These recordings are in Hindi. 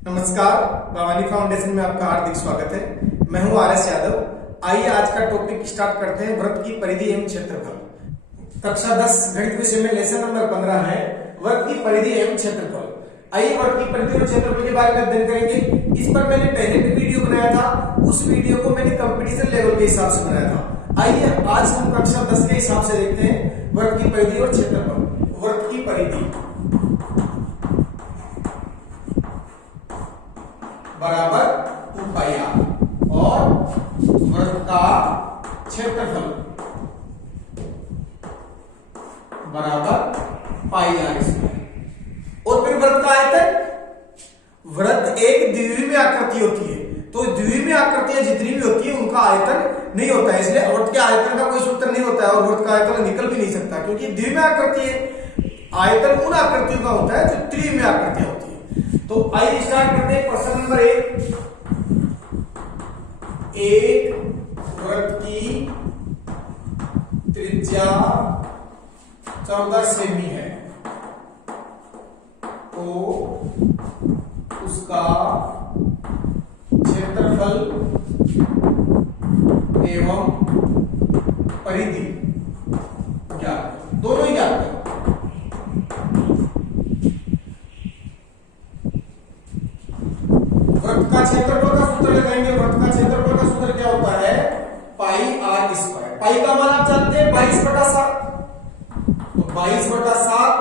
नमस्कार, भवानी फाउंडेशन में आपका हार्दिक स्वागत है। मैं हूं आर एस यादव। आइए आज का टॉपिक स्टार्ट करते हैं। वृत्त की परिधि एवं क्षेत्रफल। कक्षा 10 गणित विषय में लेसन नंबर 15 है वृत्त की परिधि एवं क्षेत्रफल। आइए वृत्त की परिधि और क्षेत्रफल के बारे में अध्ययन करेंगे। इस पर मैंने पहले भी वीडियो बनाया था, उस वीडियो को मैंने कंपटीशन लेवल के हिसाब से बनाया था। आइए आज हम कक्षा 10 के हिसाब से देखते हैं वृत्त की परिधि और क्षेत्रफल। वृत्त की परिधि बराबर 2 पाई आर और वृत्त का क्षेत्रफल बराबर पाई आर स्क्वायर। और फिर वृत्त का आयतन, वृत्त एक द्विविमीय आकृति होती है, तो द्विविमीय आकृतियां जितनी भी होती है उनका आयतन नहीं होता है, इसलिए वृत्त के आयतन का कोई सूत्र नहीं होता है और वृत्त का आयतन निकल भी नहीं सकता, क्योंकि द्विविमीय आकृति है। आयतन उन आकृतियों का होता है जो त्रिविमीय आकृतियां होती है। तो आइए स्टार्ट करते हैं। Question number 1। एक वृत्त की त्रिज्या 14 सेमी है, तो उसका क्षेत्रफल एवं परिधि ज्ञात, दोनों ही ज्ञात है। वृत्त का क्षेत्रफल का सूत्र लगाएंगे। वृत्त का क्षेत्रफल का सूत्र क्या होता है? पाई आर स्क्वायर। पाई का मान आप जानते हैं 22/7, तो 22/7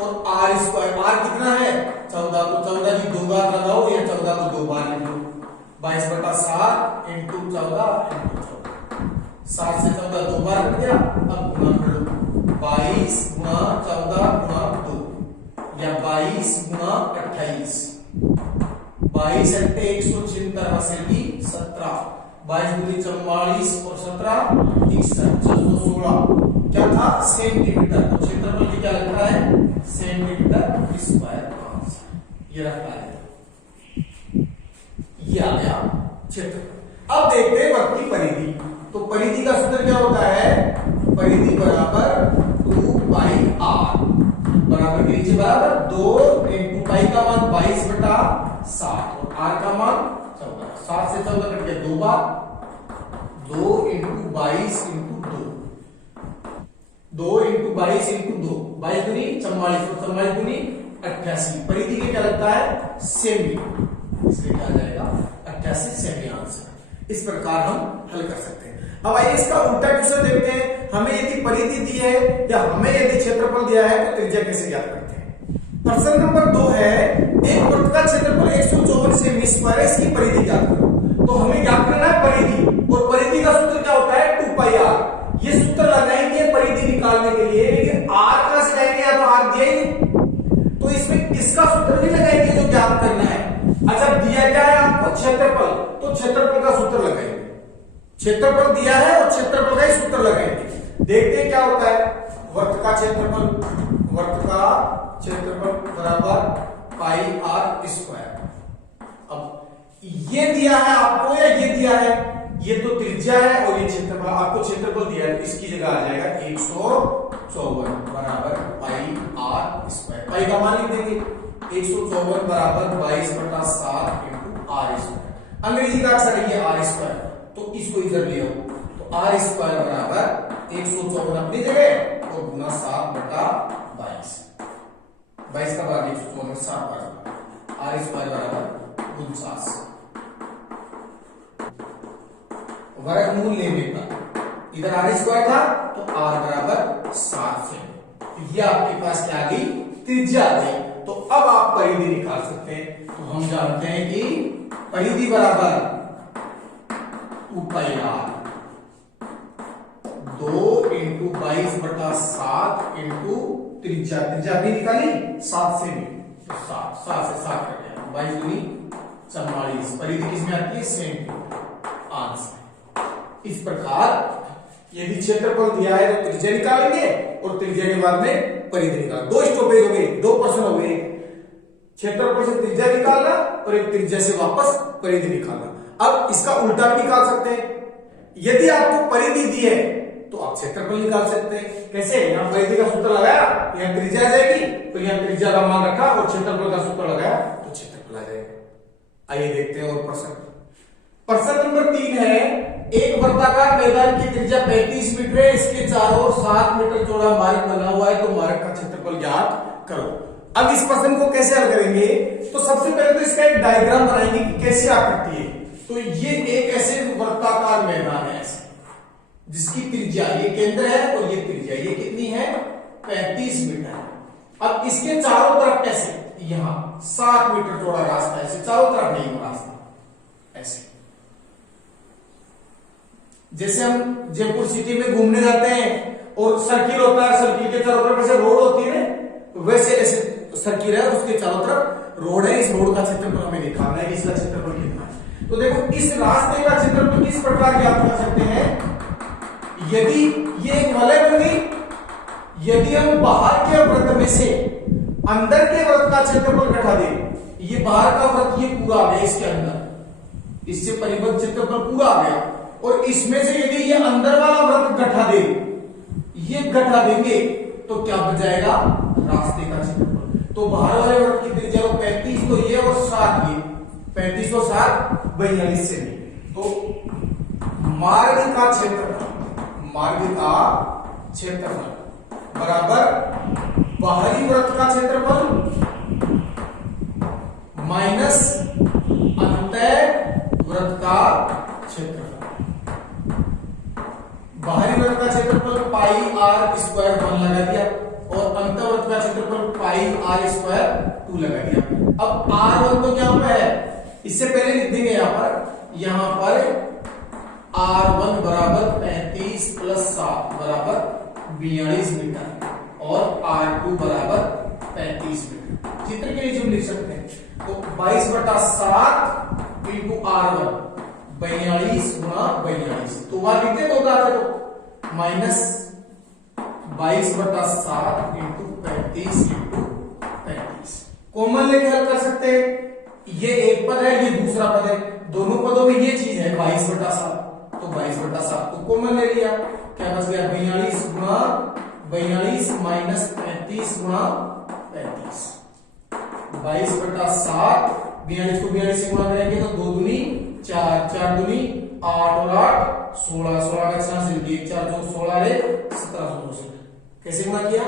और आर स्क्वायर। आर कितना है? 14, तो 14 की 2 बार लगाओ या 14 को 2 बार लिखो। 22/7 इंटू 14 इंटू 14, 7 से 14 2 बार कट गया। अब गुणा कर लो, 22 गुणा 14 गुणा 2 या 22 गुणा 28। 22 अट्टे 176 17, 22 दूनी 44 और 17 61, 616 क्या था? सेंटीमीटर। तो क्षेत्रफल की क्या लिखा है? Centimetre square. ये रखा है, ये आ गया क्षेत्रफल। अब देखते हैं वृत्त की परिधि। तो परिधि का सूत्र क्या होता है? परिधि बराबर 2 पाई आर बराबर के नीचे बराबर 2 इंटू पाई का मान 22/7 और आर का मान 14। 7 से 14 कट गया 2 बार, 2 इंटू 22 इंटू 2, 2 इंटू 22 इंटू 2, 22 दूनी 44 और 44 दूनी 88। परिधि के क्या लगता है? सेमी, इसलिए क्या आ जाएगा? 88 सेमी आंसर। इस प्रकार हम हल कर सकते हैं। अब आइए इसका उल्टा क्वेश्चन देखते हैं। हमें यदि परिधि दी है या हमें यदि क्षेत्रफल दिया है तो त्रिज्या कैसे ज्ञात करते हैं? प्रश्न नंबर 2 है एक वृत्त का क्षेत्रफल 154 सेमी स्क्वायर है, इसकी परिधि ज्ञात करो। तो हमें ज्ञात करना है परिधि, और परिधि का सूत्र क्या होता है? 2 पाई आर। ये सूत्र लगाएंगे परिधि निकालने के लिए, लेकिन आर कहां से लाएंगे? या तो आर दिया ही, तो इसमें इसका सूत्र नहीं लगाएंगे जो ज्ञात करना है। अच्छा, दिया क्या है आपको? क्षेत्रफल, तो क्षेत्रफल का सूत्र लगाएंगे। क्षेत्रफल दिया है और क्षेत्रफल का ही सूत्र लगाएंगे। देखते हैं क्या होता है। वृत्त का क्षेत्रफल, वृत्त का क्षेत्रफल बराबर पाई आर स्क्वायर। अब ये दिया है आपको या ये दिया है? ये तो त्रिज्या है और ये क्षेत्रफल। आपको क्षेत्रफल दिया है तो इसकी जगह आ जाएगा 154 बराबर पाई आर स्क्वायर। पाई का मान लिख देंगे 154 बराबर 22/7 इंटू आर स्क्वायर। अंग्रेजी का अक्षर है ये आर स्क्वायर, तो इसको इधर ले आओ, तो आर स्क्वायर बराबर 154 अपनी जगह और गुना 7/22। 22 का भाग 154 7 बार, आर स्क्वायर बराबर 49। वर्गमूल लेने पर इधर आर स्क्वायर था तो आर बराबर 7 से ये आपके पास क्या आ गई? त्रिज्या आ गई। तो अब आप परिधि निकाल सकते हैं। तो हम जानते हैं कि परिधि बराबर 2 पाई आर, 2 इंटू 22/7 इंटू त्रिज्या। त्रिज्या भी निकाली 7 से भी, तो 7 से 7 कट गया, 22 दूनी 44। परिधि किसमें आती है? Centimetre answer. इस प्रकार यदि क्षेत्रफल दिया है तो त्रिज्या निकालेंगे और त्रिज्या के बाद में परिधि निकाल। 2 स्टॉपेज हो गए, 2 प्रश्न हो गए। क्षेत्रफल से त्रिज्या निकालना और एक त्रिज्या से वापस परिधि निकालना। अब इसका उल्टा भी निकाल सकते हैं। यदि आपको परिधि दी है तो आप क्षेत्रफल निकाल सकते हैं। कैसे? यहां परिधि का सूत्र लगाया, यहां त्रिज्या आ जाएगी, तो यहां त्रिज्या का मान रखा और क्षेत्रफल का सूत्र लगाया तो क्षेत्रफल क्षेत्रफल आ जाएगा। आइए देखते हैं और प्रश्न। प्रश्न नंबर 3 है, एक वर्ताकार मैदान की त्रिज्या 35 मीटर है, इसके चारों ओर 7 मीटर चौड़ा मार्ग बना हुआ है, तो मार्ग का क्षेत्रफल ज्ञात करो। अब इस प्रश्न को कैसे हल करेंगे, तो सबसे पहले तो इसका एक डायग्राम बनाएंगे कि कैसे आकृति है। तो ये एक ऐसे वर्ताकार मैदान है ऐसे, जिसकी त्रिज्या ये केंद्र है और ये त्रिज्या ये कितनी है 35 मीटर है। अब इसके चारों तरफ कैसे, यहां 7 मीटर चौड़ा रास्ता है, ऐसे चारों तरफ नहीं हो रास्ता ऐसे। जैसे हम जयपुर सिटी में घूमने जाते हैं और सर्किल होता है, सर्किल के चारों तरफ ऐसे रोड होती है, वैसे ऐसे सर्किल है, उसके चारों तरफ रोड है। इस रोड का क्षेत्रफल हमें दिखाना है कि इसका क्षेत्रफल कितना है। तो देखो इस रास्ते का क्षेत्रफल किस प्रकार ज्ञात कर सकते हैं, यदि ये एक वलय बन गई, यदि हम बाहर के वृत्त में से अंदर के वृत्त का क्षेत्रफल घटा दें, ये बाहर का वृत्त ये पूरा आ गया, इसके अंदर इससे परिबद्ध क्षेत्रफल पूरा आ गया, और इसमें से यदि ये अंदर वाला वृत्त घटा दे, ये घटा देंगे, तो क्या बच जाएगा रास्ते का क्षेत्रफल। तो बाहर वाले वृत्त की त्रिज्या 35 तो ये और 7 ये 35 और 7 42 से तो मार्ग का क्षेत्रफल बराबर बाहरी वृत्त का क्षेत्रफल माइनस अंतः वृत्त का क्षेत्रफल। बाहरी वृत्त का क्षेत्रफल पाई r स्क्वायर 1 लगा दिया और अंतःवृत्त का क्षेत्रफल पाई r स्क्वायर 2 लगा दिया। अब r1 तो क्या पे है, इससे पहले लिख देंगे यहां पर r1 बराबर 35 प्लस 7 बराबर 42 मीटर और r2 बराबर 35 मीटर। चित्र के लिए जो लिख सकते हैं तो 22/7 इंटू r1 42 गुणा 42, तो वहां लिखते तो होता तो माइनस 22/7 इंटू 35 इंटू 35। कॉमन लेके हल कर सकते हैं, ये एक पद है ये दूसरा पद है, दोनों पदों में ये चीज है 22/7, तो 22/7 तो कॉमन ले लिया, क्या बच गया 42 गुणा 42 माइनस 35 गुणा 35। 22/7 42 को 42 से गुणा करेंगे तो 2 दूनी 4, 4 दूनी 8 और 8 16, 16 का चांस 4 जो 16 रे 17 कैसे गुणा किया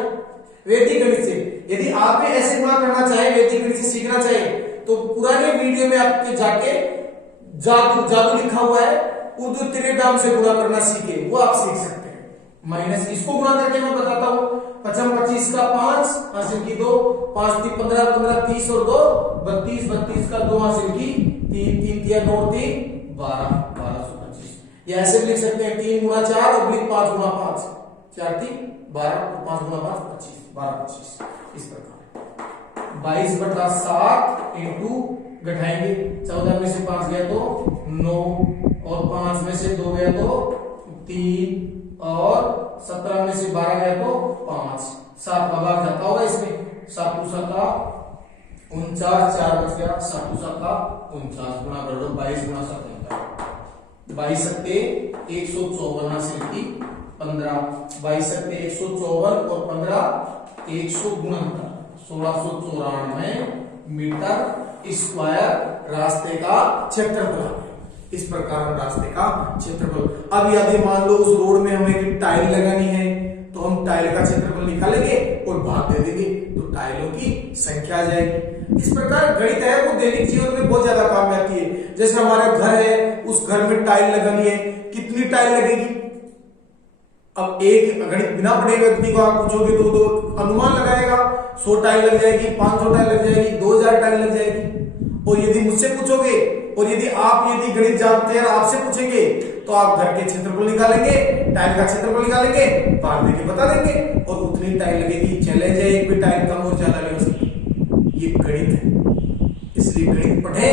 वैदिक गणित से। यदि आप भी ऐसे गुणा करना चाहे, वैदिक गणित से सीखना चाहे, तो पुराने वीडियो में आपके जाके जादू लिखा हुआ है, उर्दू त्रिडाम से गुणा करना सीखे, वो आप सीख सकते हैं। माइनस इसको गुणा करके मैं बताता हूं, 25 का 5 हासिल की 2, 5 3 15 15 30 और 2 32, 32 का 2 हासिल की 3 3 3 9 3 12 1225। या ऐसे भी लिख सकते हैं 3 गुणा 4 और 5 गुणा 5 4 3 12 और 5 गुणा 5 25 12 25। इस प्रकार 22/7 इंटू घटाएंगे, 14 में से 5 गया तो 9 और 5 में से 2 गया तो 3 और 17 में से 12 गया तो 5, 7 का भाग जाता होगा इसमें, 7 2 7 49, 4 बच गया, 7 2 7 49 गुणा कर दो 22 गुणा 7 22 सत्ते 154 हासिल की 15, 22 सत्ते 154 और 15 169 1694 मीटर स्क्वायर रास्ते का क्षेत्रफल। इस प्रकार हम रास्ते का क्षेत्रफल। अब यदि मान लो उस रोड में हमें टाइल लगानी है, तो हम टाइल का क्षेत्रफल निकालेंगे और भाग दे देंगे, तो टाइलों की संख्या आ जाएगी। इस प्रकार गणित है वो दैनिक जीवन में बहुत ज्यादा काम में आती है। जैसे हमारे घर है, उस घर में टाइल लगानी है, कितनी टाइल लगेगी। अब एक गणित बिना पढ़े व्यक्ति को आप पूछोगे तो अनुमान लगाएगा, 100 टाइल लग जाएगी, 500 टाइल लग जाएगी, 2000 टाइल लग जाएगी। और यदि मुझसे पूछोगे और यदि गणित जानते हैं और आपसे पूछेंगे, तो आप घर के क्षेत्रफल निकालेंगे, टाइल का क्षेत्रफल निकालेंगे, बाहर देके बता देंगे और उतनी टाइल लगेगी। चले जाए एक भी टाइल कम और ज्यादा नहीं हो सकती। ये गणित है, इसलिए गणित पढ़े।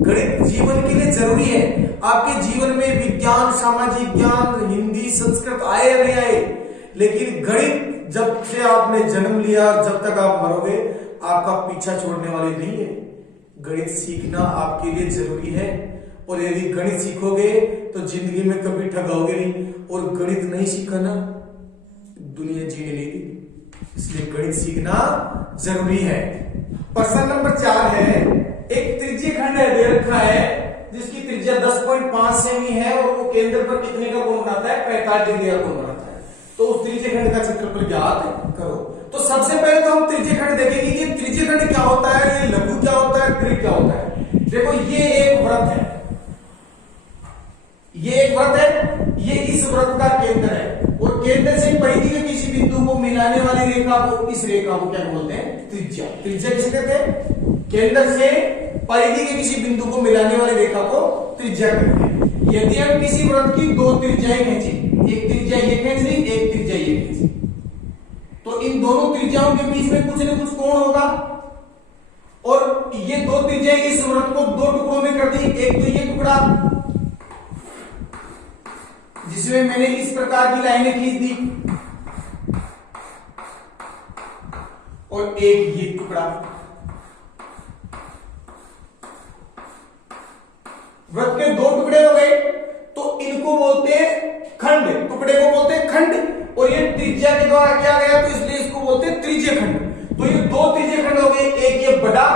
गणित जीवन के लिए जरूरी है। आपके जीवन में विज्ञान, सामाजिक ज्ञान, हिंदी, संस्कृत आए या नहीं आए, लेकिन गणित जब से आपने जन्म लिया जब तक आप मरोगे आपका पीछा छोड़ने वाले नहीं है। गणित सीखना आपके लिए जरूरी है, और यदि गणित सीखोगे तो जिंदगी में कभी ठगाओगे नहीं, और गणित नहीं सीखा ना दुनिया जीने नहीं देगी। इसलिए गणित सीखना जरूरी है। प्रश्न नंबर 4 है, एक त्रिज्या 10.5 सेमी है और वो केंद्र पर कितने का कोण बनाता है, 45 डिग्री का कोण बनाता है। तो उस त्रिज्यखंड का क्षेत्रफल ज्ञात करो। तो सबसे पहले तो हम त्रिज्यखंड देखेंगे कि त्रिज्यखंड क्या होता है, ये लघु क्या होता है, दीर्घ क्या होता है। देखो ये एक वृत्त है, ये एक वृत्त है, ये इस वृत्त का केंद्र है और केंद्र से परिधि के किसी बिंदु को मिलाने वाली रेखा को, इस रेखा को क्या बोलते हैं, त्रिज्या। त्रिज्या किसे कहते हैं, केंद्र से परिधि के किसी बिंदु को मिलाने वाली रेखा को त्रिज्या कहते हैं। यदि हम किसी वृत्त की दो त्रिज्याएं खींची, एक त्रिज्या ये खींच ली, एक त्रिज्या ये खींच ली, तो इन दोनों त्रिज्याओं के बीच में कुछ न कुछ कोण होगा और ये दो त्रिज्याएं इस वृत्त को दो टुकड़ों में कर दी। एक तो ये टुकड़ा जिसमें मैंने इस प्रकार की लाइनें खींच दी और एक ये टुकड़ा। वृत्त के दो टुकड़े हो गए तो इनको बोलते हैं खंड, टुकड़े को बोलते हैं खंड और ये त्रिज्या के द्वारा किया गया तो इसलिए इसको बोलते हैं त्रिज्यखंड। तो ये दो त्रिज्यखंड हो गए, एक ये बड़ा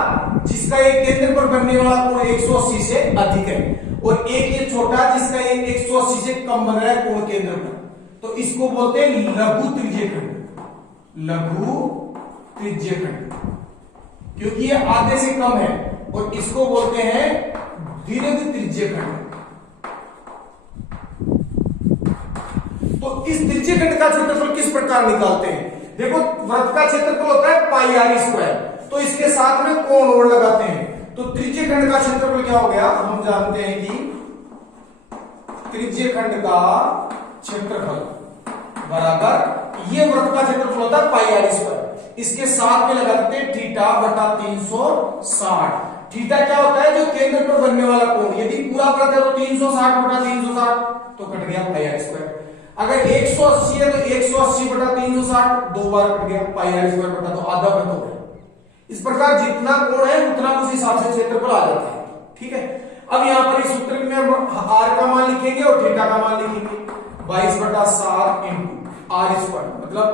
जिसका ये केंद्र पर बनने वाला कोण 180 से अधिक है और एक ये छोटा जिसका ये 180 से कम बन रहा है कोण केंद्र पर, तो इसको बोलते हैं लघु त्रिज्यखंड। लघु त्रिज्यखंड क्योंकि ये आधे से कम है और इसको बोलते हैं दीर्घ त्रिज्यखंड। तो इस त्रिज्यखंड का क्षेत्रफल किस प्रकार निकालते हैं, देखो वृत्त का क्षेत्रफल होता है पाई आर स्क्वायर, तो इसके साथ में कोण और लगाते हैं। तो त्रिज्यखंड का क्षेत्रफल क्या हो गया, हम जानते हैं कि त्रिज्यखंड का क्षेत्रफल बराबर ये वृत्त का क्षेत्रफल होता है पाई आर स्क्वायर, इसके साथ में लगा देते हैं थीटा बटा 360। थीटा क्या होता है, जो केंद्र पर बनने वाला कोण। यदि पूरा वृत्त है तो 360 बटा 360 तो कट गया पाई आर स्क्वायर। अगर 180 है तो 180 बटा 360 दो बार कट गया, पाई आर स्क्वायर बटा तो आधा वृत्त हो गया। इस प्रकार जितना कोण है उतना उस हिसाब से क्षेत्रफल आ जाता है। ठीक है, अब यहां पर इस सूत्र में हम आर का मान लिखेंगे और थीटा का मान लिखेंगे। 22 बटा 7 इंटू आर स्क्वायर मतलब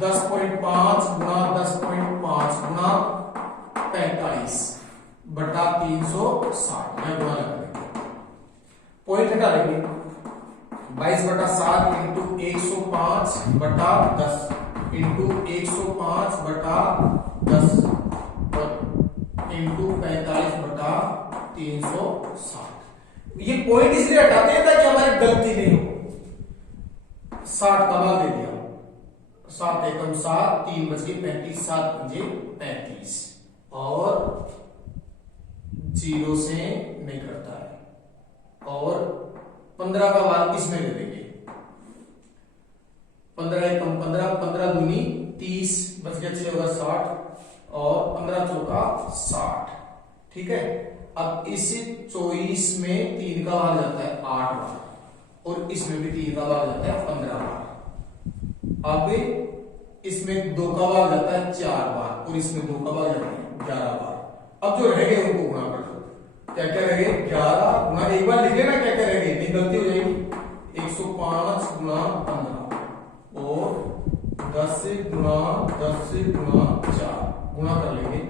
10.5 गुणा 10.5 गुणा 45 बटा 360 में गुणा लगाएंगे, पॉइंट हटा लेंगे। 22 बटा 7 इंटू 105 बटा 10 इंटू 105 बटा 10 इंटू 45 बटा 360। ये पॉइंट इसलिए हटाते हैं ताकि हमारी गलती नहीं हो। 60 का भाग दे दिया, 7 एकम 7, 3 बच गए 35, 7 पंजे 35 और 0 से नहीं करता है और 15 का भाग इसमें दे देंगे। 15 एकम 15, 15 दूनी 30 बच गया 6 होगा 60 और 15 चौका 60। ठीक है, अब इस 24 में 3 का भाग जाता है 8 बार और इसमें भी 3 का भाग जाता है 15 बार। अब इसमें 2 का भाग जाता है 4 बार और इसमें 2 का भाग जाता है 11 बार। अब जो रह गए उनको गुणा कर दो, क्या क्या रह गए 11 गुणा, एक बार लिख लेना क्या क्या रह गए, नहीं गलती हो जाएगी। 105 गुणा 15 और 10 गुणा 10 गुणा 4 गुणा कर लेंगे।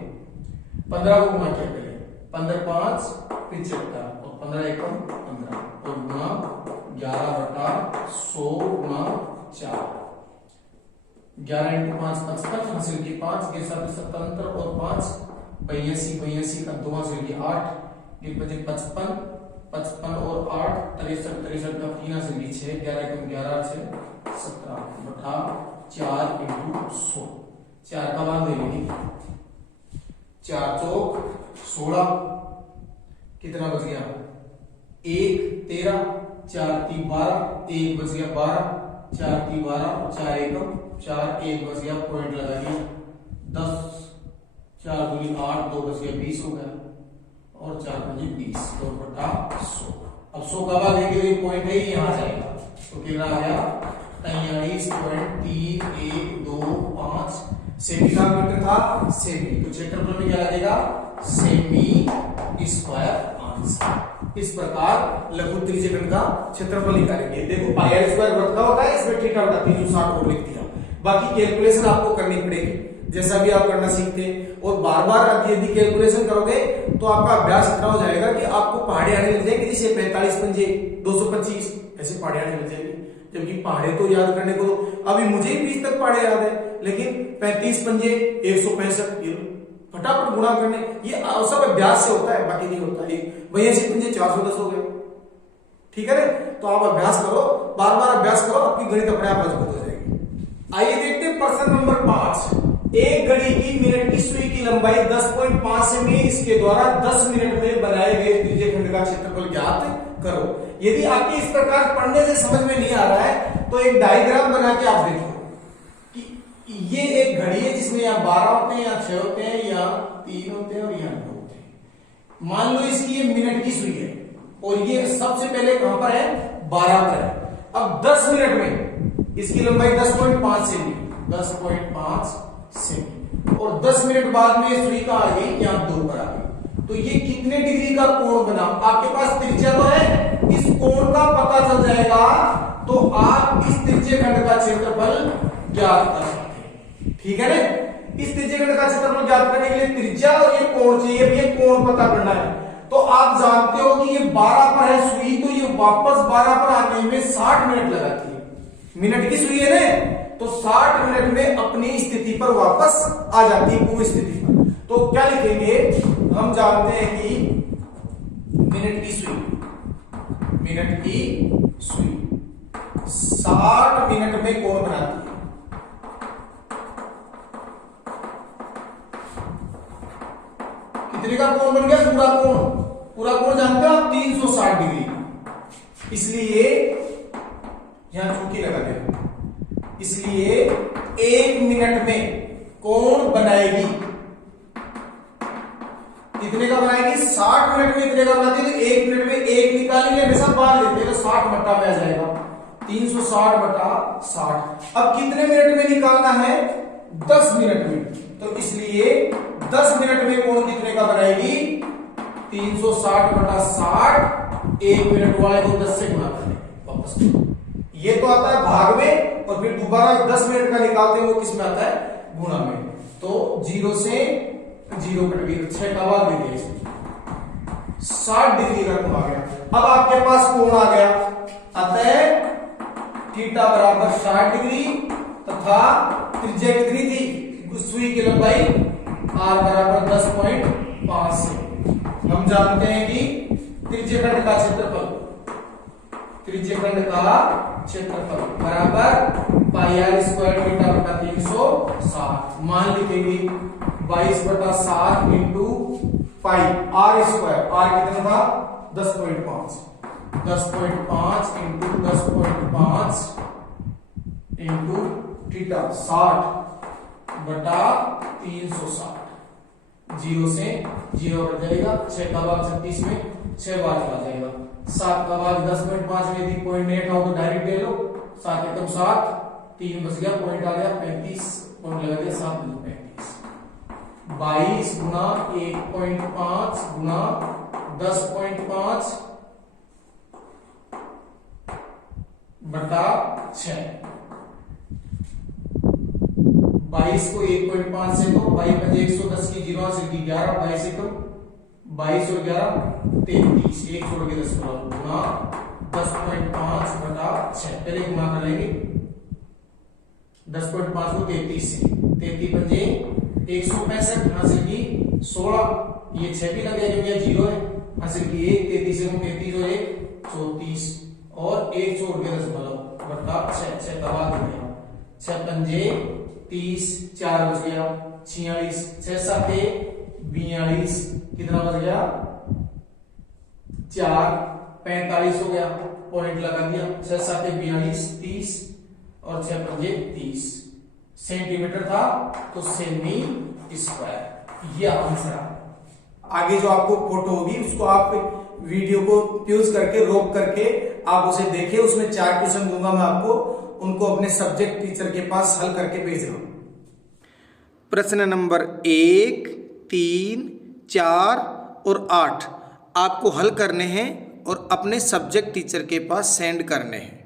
15 को गुणा क्या करें, 15 5 75 और 15 एकम 15 और गुणा 11 बटा 100 गुणा 4। 11 इंटू 5 55 हासिल की 5 के साथ 77 और 5 82 का 2 हासिल की 8 गिर बचे 55 55 और 8 63 का 3 हासिल की 6 11 एकम 11 6 17 बटा 4 इंटू 100। 4 का भाग देंगे, 4 चौक 16 कितना बच गया 1 13, 4 3 12, 1 बच गया 12, 4 3 12, 4 एकम 4, 1 बच गया, पॉइंट लगा दिया 10, 4 दूनी 8, 2 बच गया 20 हो गया और 4 पंजे 20 2 बटा 100। अब 100 का भाग देंगे तो ये पॉइंट है यहां आ जाएगा, तो कितना आ गया 43.3125 सेमी का मीटर था, सेमी, तो क्षेत्रफल में क्या लगेगा सेमी स्क्वायर आंसर। इस प्रकार लघु त्रिज्यखंड का क्षेत्रफल निकालेंगे। देखो पाई आर स्क्वायर वृत्त का होता है, इसमें थीटा बटा 360 और लिख दिया, बाकी कैलकुलेशन आपको करनी पड़ेगी। जैसा भी आप करना सीखते हैं। और बार बार आप यदि कैलकुलेशन करोगे तो आपका अभ्यास इतना हो जाएगा कि आपको पहाड़े आने लग जाएंगे, जैसे 45 पंजे 225 ऐसे पहाड़े आने लग जाएंगे। जबकि पहाड़े तो याद करने को अभी मुझे ही 20 तक पहाड़े याद है, लेकिन 35 पंजे 165 फटाफट गुणा करने, ये सब अभ्यास से होता है, बाकी नहीं होता है। वही ऐसे पंजे 410 हो गए, ठीक है ना। तो आप अभ्यास करो, बार बार अभ्यास करो, आपकी गणित अपने आप मजबूत हो जाएगी। आइए देखते हैं प्रश्न नंबर 5। एक घड़ी की मिनट की सुई की लंबाई 10.5 सेमी, इसके द्वारा 10 मिनट में बनाए गए त्रिज्य खंड का क्षेत्रफल ज्ञात करो। यदि आपके इस प्रकार पढ़ने से समझ में नहीं आ रहा है तो एक डायग्राम बना के आप देखो कि ये एक घड़ी है जिसमें यहाँ 12 होते हैं, यहाँ 6 होते हैं, यहाँ 3 होते हैं और यहाँ 2 होते हैं। मान लो इसकी ये मिनट की सुई है और ये सबसे पहले कहां पर है, 12 पर है। अब 10 मिनट में इसकी लंबाई 10.5 सेमी, 10.5 सेमी, और 10 मिनट बाद में सुई कहां आ गई, यहाँ 2 पर आ गई। तो ये कितने डिग्री का कोण बना, आपके पास त्रिज्या तो है, इस कोण का पता चल जाएगा तो आप इस त्रिज्य खंड का क्षेत्रफल ज्ञात कर सकते हैं, ठीक है ना। इस त्रिज्य खंड का क्षेत्रफल ज्ञात करने के लिए त्रिज्या और ये कोण चाहिए, ये कोण पता करना है। तो आप जानते हो कि ये 12 पर है सुई, तो ये वापस 12 पर आने में 60 मिनट लगाती है। मिनट की सुई है ना, तो 60 मिनट में अपनी स्थिति पर वापस आ जाती है, पूर्व स्थिति पर। तो क्या लिखेंगे, हम जानते हैं कि मिनट की सुई 60 मिनट में कोण बनाती है। कितने का कोण बन गया, पूरा कोण जानते हो आप, 360 डिग्री। इसलिए यहां चूकी लगा दे, इसलिए 1 मिनट में कोण बनाएगी, कितने का बनाएगी, 60 मिनट में इतने का बनाती है। तो 1 मिनट में 1 निकालेंगे, हमेशा बाहर लेते हैं तो 60 बट्टा में आ जाएगा, 360 बटा 60। अब कितने मिनट में निकालना है, 10 मिनट में। तो इसलिए 10 मिनट में कोण कितने का बनाएगी, 360 बटा 60। 1 मिनट वाले को 10 से गुणा करने वापस। ये तो आता है भाग में, और फिर दोबारा 10 मिनट का निकालते हैं, वो किस में आता है, गुणा में। तो 0 से 0 कट गई, 6 का भाग दे दिया, 60 डिग्री का कोण आ गया। अब आपके पास कोण आ गया, अतः थीटा बराबर 60 डिग्री तथा त्रिज्या कितनी थी, सुई की लंबाई r बराबर 10.5 से। हम जानते हैं कि त्रिज्य खंड का क्षेत्रफल बराबर पाई r स्क्वायर थीटा बटा 360। मान लिखेंगे 22/7 into pi r square, r कितना था, 10.5 इंटू 10.5 इंटू थीटा 60 बटा 360। 0 से 0 कट जाएगा, 6 का भाग 36 में 6 बार चला जाएगा। 7 का भाग 10.5 में यदि पॉइंट नहीं हटाओ तो डायरेक्ट ले लो, 7 एकम 7, 3 बच गया, पॉइंट आ गया 35, पॉइंट लगा दिया, 7 में 35। 22 गुना 1.5 गुना 10.5 बटा 6। 22 को 1.5 से तो 22 110 की 0 से 11, 22 एकम 22 और 11 33, 1 छोड़ के 10 गुना 10.5 बटा 6। पहले गुणा कर लेंगे 10.5 को 33 से, 33 पंजे 165 हासिल की 16, ये 6 भी लग गया जो 0 है, हासिल की 1, 33 से 33 और 1 34, और 1 छोड़ के 10 बटा 6, 6 का भाग हो गया, 6 पंजे 30, 4 बच गया 46, 6 7 42, कितना बच गया 4, 45 हो गया, पॉइंट लगा दिया, 6 7 42 30 और 6 पंजे 30 सेंटीमीटर था, तो सेमी स्क्वायर ये आंसर। आगे जो आपको फोटो होगी उसको आप वीडियो को प्यूज करके रोक करके आप उसे देखें, उसमें 4 क्वेश्चन दूंगा मैं आपको, उनको अपने सब्जेक्ट टीचर के पास हल करके भेज रहा हूं। प्रश्न नंबर 1, 3, 4 और 8 आपको हल करने हैं और अपने सब्जेक्ट टीचर के पास सेंड करने हैं।